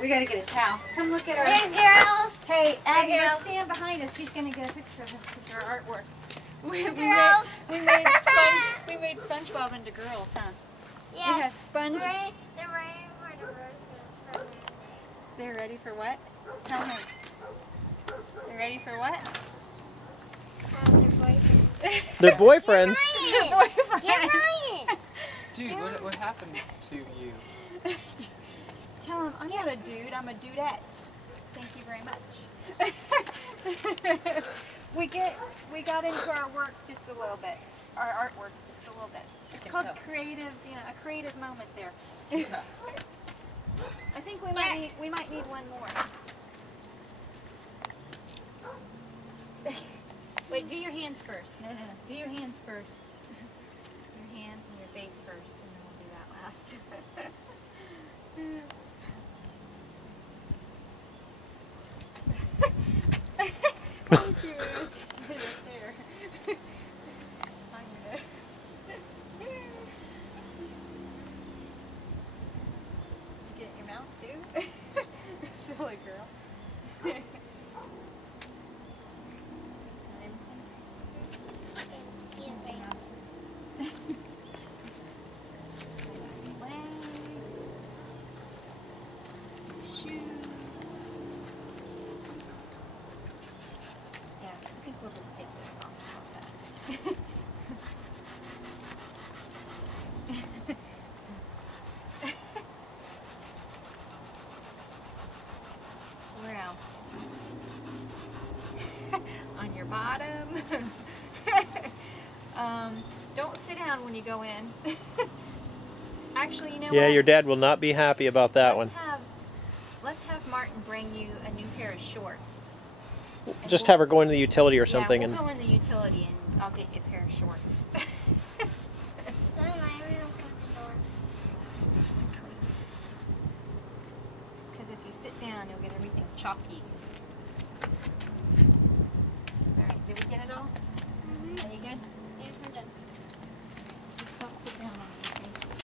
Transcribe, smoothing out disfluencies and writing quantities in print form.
We gotta get a towel. Come look at our... Hey, girls. Hey, Abby, Hey, let's girls. stand behind us. She's gonna get a picture of us with our artwork. We Girls. made SpongeBob into girls, huh? Yeah. We have Sponge... They're ready for the roses. They're ready for what? Tell me. They're ready for what? Their boyfriends. They're boyfriends. Their boyfriend. Get Ryan. Dude, what happened to you? Tell him, I'm not a dude, I'm a dudette. Thank you very much. we got into our work just a little bit. Our artwork just a little bit. It's called creative, a creative moment there. Yeah. I think we might need one more. Wait, do your hands first. No. Do your hands first. Your hands and your face first, and then we'll do that last. Thank you. There. I'm gonna... Get it in your mouth too? Silly girl. I think we'll just take this off. Where else? On your bottom. Don't sit down when you go in. Actually, you know what? Yeah, your dad will not be happy about that one. Let's have Martin bring you a new pair of shorts. Just have her go into the utility or something. Yeah, we'll go in the utility and I'll get you a pair of shorts. Because if you sit down, you'll get everything chalky. Alright, did we get it all? Are you good?